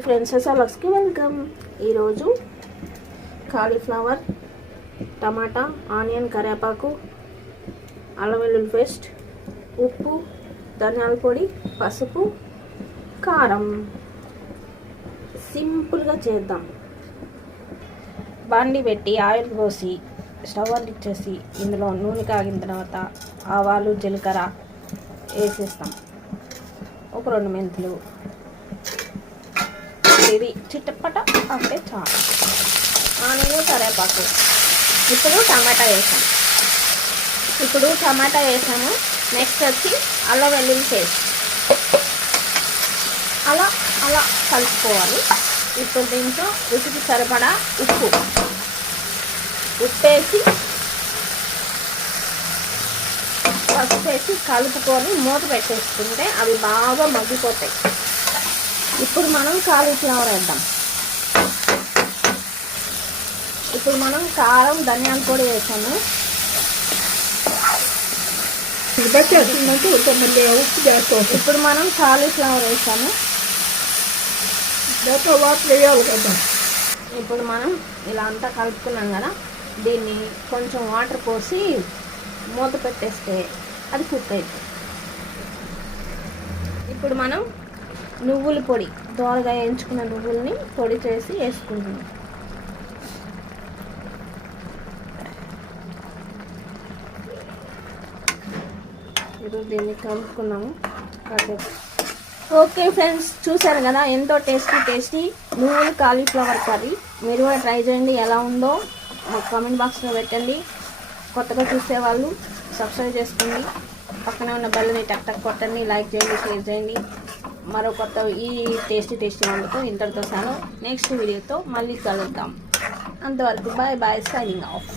Friends అసలుకి welcome. ఈరోజు cauliflower, టమాటా, onion, కరివేపాకు, అల్లం వెల్లుల్లి పేస్ట్, ఉప్పు, ధనియాల పొడి, పసుపు, కారం సింపుల్గా చేద్దాం. బండి పెట్టి ఆయిల్ పోసి స్టవ్ అంటించేసి ఇందులో నూనె కాగిన తర్వాత ఆవాలు, జీలకర్ర వేసేస్తాం. ఒక 2 మెంతులు, ఇవి చిట్టపట అంటే చాలు. ఆనియన్, కరివేపాకు. ఇప్పుడు టమాటా వేసాము. నెక్స్ట్ వచ్చి అల్లం వెల్లుల్లి పేస్ట్. అలా కలుపుకోవాలి. ఇప్పుడు దీంట్లో రుచికి సరిపడా ఉప్పేసి కలుపుకొని మూత పెట్టేసుకుంటే అవి బాగా మగ్గిపోతాయి. ఇప్పుడు మనం కాలీఫ్లవర్ వేద్దాం. ఇప్పుడు మనం కారం, ధనియాల పొడి వేసాము. ఇప్పుడు మనం కాలీఫ్లవర్ వేసాము. ఇప్పుడు మనం ఇలా అంతా కలుపుకున్నాం కదా, దీన్ని కొంచెం వాటర్ పోసి మూత పెట్టేస్తే అది కుక్ అవుతుంది. ఇప్పుడు మనం నువ్వుల పొడి, దోరగా వేయించుకున్న నువ్వుల్ని పొడి చేసి వేసుకుంటున్నాం. ఇప్పుడు దీన్ని కలుపుకున్నాము. ఓకే ఫ్రెండ్స్, చూసారు కదా ఎంతో టేస్టీ నువ్వులు కాలీఫ్లవర్ కర్రీ. మీరు కూడా ట్రై చేయండి. ఎలా ఉందో మాకు కామెంట్ బాక్స్లో పెట్టండి. కొత్తగా చూసేవాళ్ళు సబ్స్క్రైబ్ చేసుకోండి. పక్కనే ఉన్న బెల్లని టక్ కొట్టండి. లైక్ చేయండి, షేర్ చేయండి. మరో కొత్త ఈ టేస్టీ వంటతో ఇంతటితో నెక్స్ట్ వీడియోతో మళ్ళీ కలుద్దాం. అంతవరకు బాయ్ సైనింగ్ ఆఫ్.